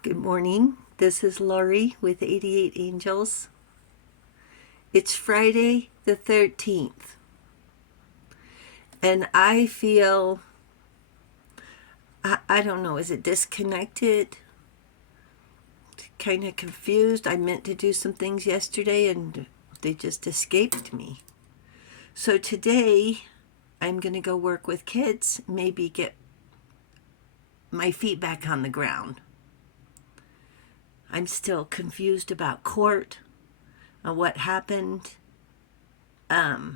Good morning. This is Lori with 88 Angels. It's Friday the 13th, and I feel, I don't know, is it disconnected? Kind of confused. I meant to do some things yesterday and they just escaped me. So today, I'm going to go work with kids, maybe get my feet back on the ground. I'm still confused about court and what happened. I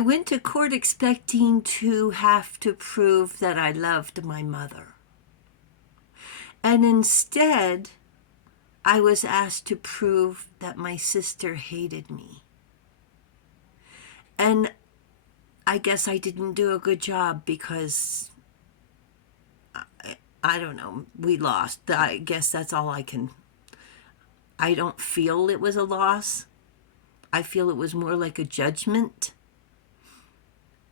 went to court expecting to have to prove that I loved my mother. And instead, I was asked to prove that my sister hated me. And I guess I didn't do a good job because, I don't know, we lost. I guess that's all I don't feel it was a loss. I feel it was more like a judgment.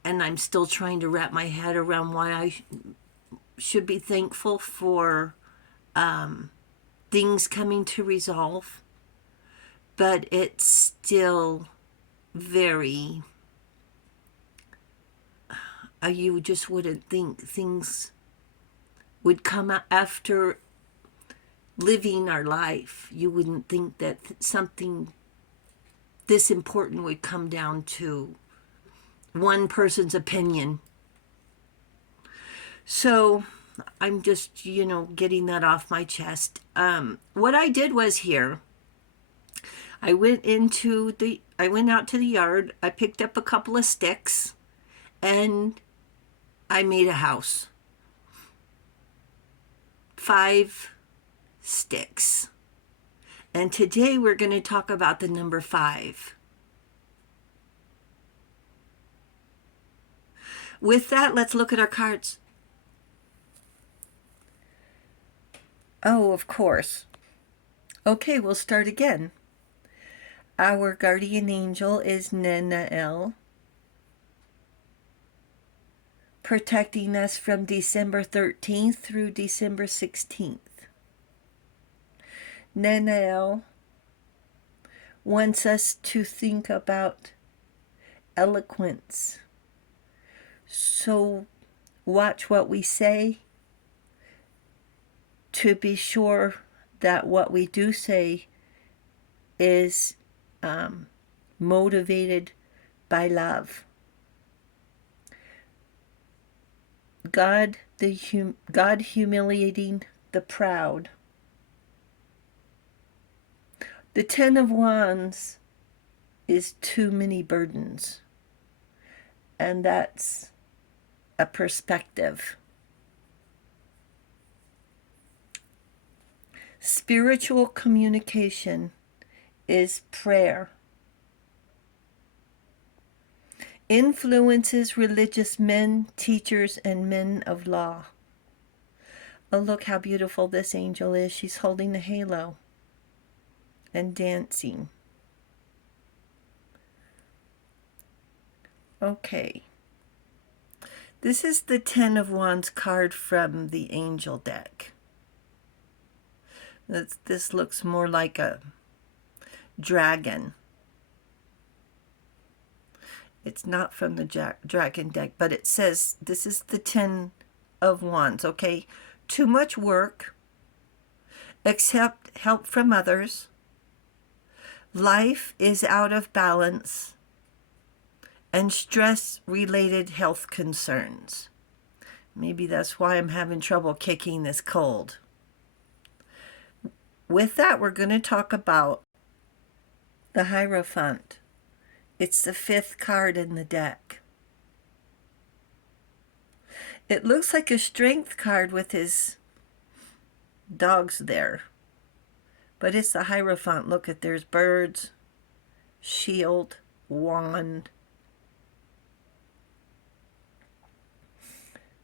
And I'm still trying to wrap my head around why I should be thankful for things coming to resolve. But it's still very, you just wouldn't think things would come after living our life. You wouldn't think that something this important would come down to one person's opinion. So I'm just, getting that off my chest. What I did was here, I went out to the yard, I picked up a couple of sticks, and I made a house. 5 sticks. And today we're going to talk about the number 5. With that, let's look at our cards. Oh, of course. Okay, we'll start again. Our guardian angel is Nenael, protecting us from December 13th through December 16th. Nenael wants us to think about eloquence. So watch what we say to be sure that what we do say is motivated by love. God humiliating the proud. The 10 of Wands is too many burdens, and that's a perspective. Spiritual communication is prayer. Influences religious men, teachers, and men of law. Oh, look how beautiful this angel is. She's holding a halo and dancing. Okay. This is the 10 of Wands card from the angel deck. This looks more like a dragon. It's not from the dragon deck, but it says this is the 10 of Wands, okay? Too much work, accept help from others. Life is out of balance, and stress-related health concerns. Maybe that's why I'm having trouble kicking this cold. With that, we're going to talk about the Hierophant. It's the 5th card in the deck. It looks like a strength card with his dogs there. But it's the Hierophant. Look at, there's birds, shield, wand.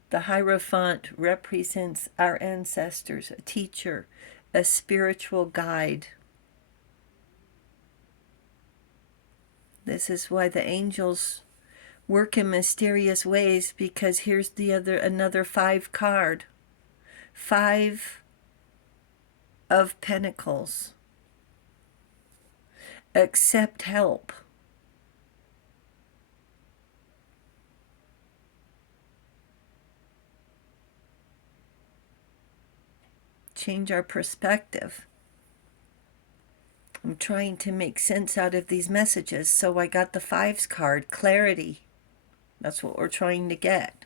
The Hierophant represents our ancestors, a teacher, a spiritual guide. This is why the angels work in mysterious ways, because here's another 5 card. 5 of Pentacles. Accept help. Change our perspective. I'm trying to make sense out of these messages, so I got the 5s card, clarity. That's what we're trying to get.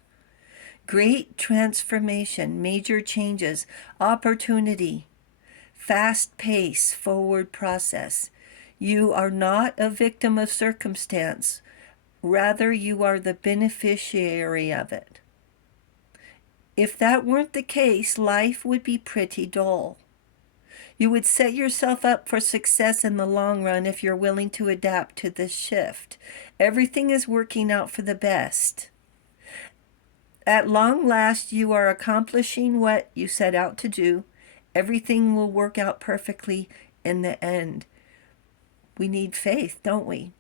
Great transformation, major changes, opportunity, fast pace, forward process. You are not a victim of circumstance. Rather, you are the beneficiary of it. If that weren't the case, life would be pretty dull. You would set yourself up for success in the long run if you're willing to adapt to this shift. Everything is working out for the best. At long last, you are accomplishing what you set out to do. Everything will work out perfectly in the end. We need faith, don't we?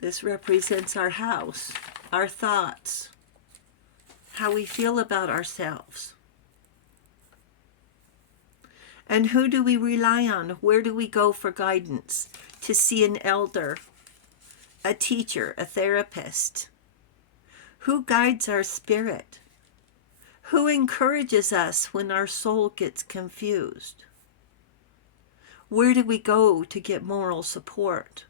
This represents our house, our thoughts, how we feel about ourselves. And who do we rely on? Where do we go for guidance? To see an elder, a teacher, a therapist. Who guides our spirit? Who encourages us when our soul gets confused? Where do we go to get moral support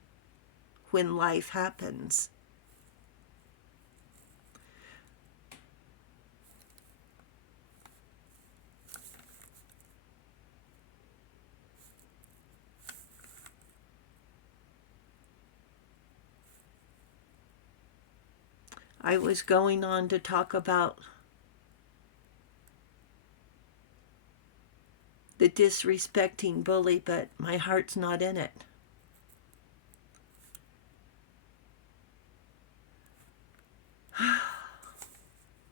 when life happens? I was going on to talk about the disrespecting bully, but my heart's not in it.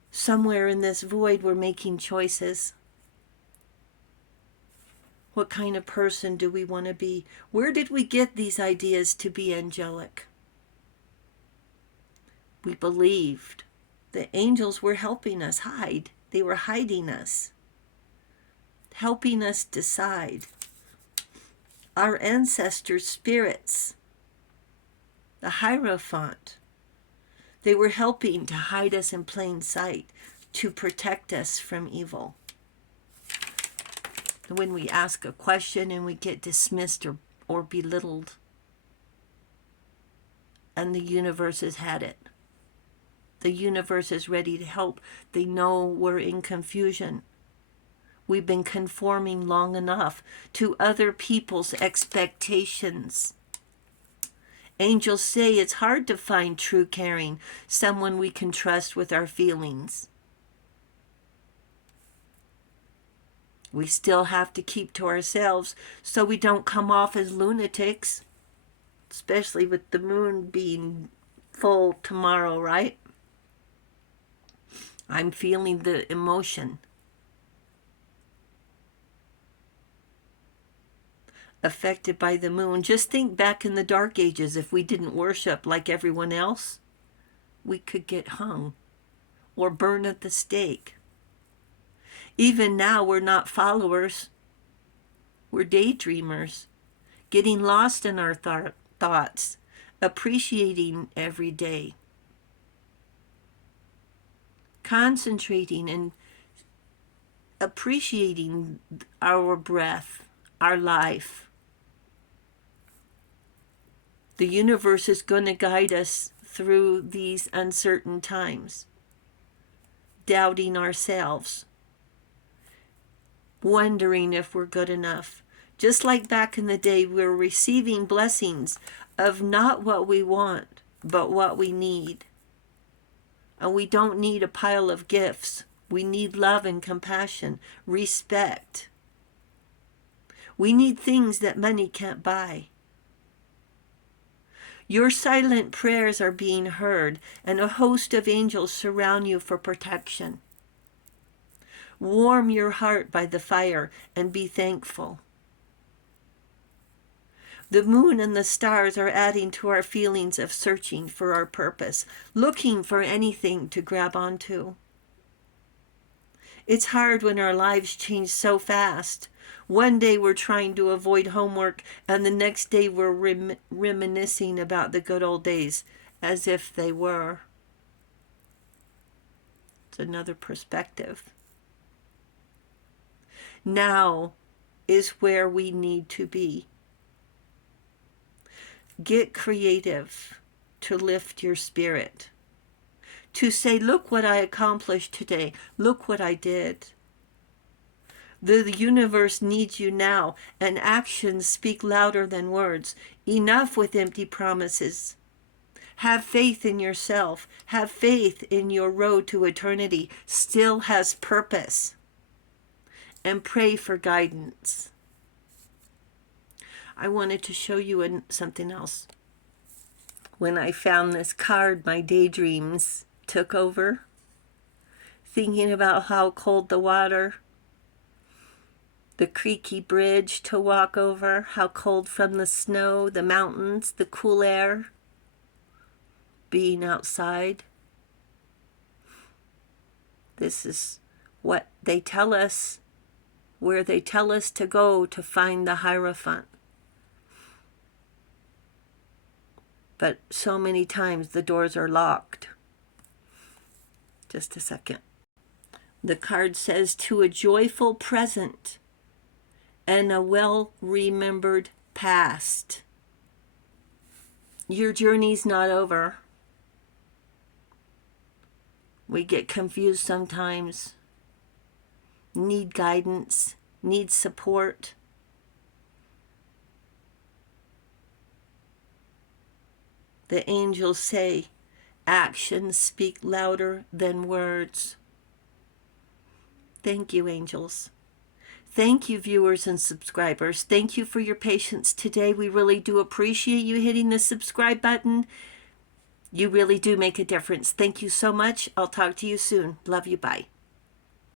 Somewhere in this void, we're making choices. What kind of person do we want to be? Where did we get these ideas to be angelic? We believed the angels were helping us hide. They were hiding us, helping us decide. Our ancestors' spirits, the Hierophant, they were helping to hide us in plain sight, to protect us from evil. When we ask a question and we get dismissed or belittled, and the universe has had it. The universe is ready to help. They know we're in confusion. We've been conforming long enough to other people's expectations. Angels say it's hard to find true caring, someone we can trust with our feelings. We still have to keep to ourselves so we don't come off as lunatics, especially with the moon being full tomorrow, right? I'm feeling the emotion. Affected by the moon. Just think back in the Dark Ages, if we didn't worship like everyone else, we could get hung or burned at the stake. Even now, we're not followers. We're daydreamers, getting lost in our thoughts, appreciating every day, concentrating and appreciating our breath, our life. The universe is going to guide us through these uncertain times, doubting ourselves, wondering if we're good enough. Just like back in the day, we're receiving blessings of not what we want, but what we need. And we don't need a pile of gifts. We need love and compassion, respect. We need things that money can't buy. Your silent prayers are being heard, and a host of angels surround you for protection. Warm your heart by the fire and be thankful. The moon and the stars are adding to our feelings of searching for our purpose, looking for anything to grab onto. It's hard when our lives change so fast. One day we're trying to avoid homework, and the next day we're reminiscing about the good old days as if they were. It's another perspective. Now is where we need to be. Get creative to lift your spirit. To say, look what I accomplished today. Look what I did. The universe needs you now, and actions speak louder than words. Enough with empty promises. Have faith in yourself. Have faith in your road to eternity. Still has purpose. And pray for guidance. I wanted to show you something else. When I found this card, my daydreams took over. Thinking about how cold the water, the creaky bridge to walk over, how cold from the snow, the mountains, the cool air, being outside. This is what they tell us, where they tell us to go to find the Hierophant. But so many times the doors are locked. Just a second. The card says, to a joyful present and a well-remembered past. Your journey's not over. We get confused sometimes, need guidance, need support. The angels say, actions speak louder than words. Thank you, angels. Thank you, viewers and subscribers. Thank you for your patience today. We really do appreciate you hitting the subscribe button. You really do make a difference. Thank you so much. I'll talk to you soon. Love you. Bye.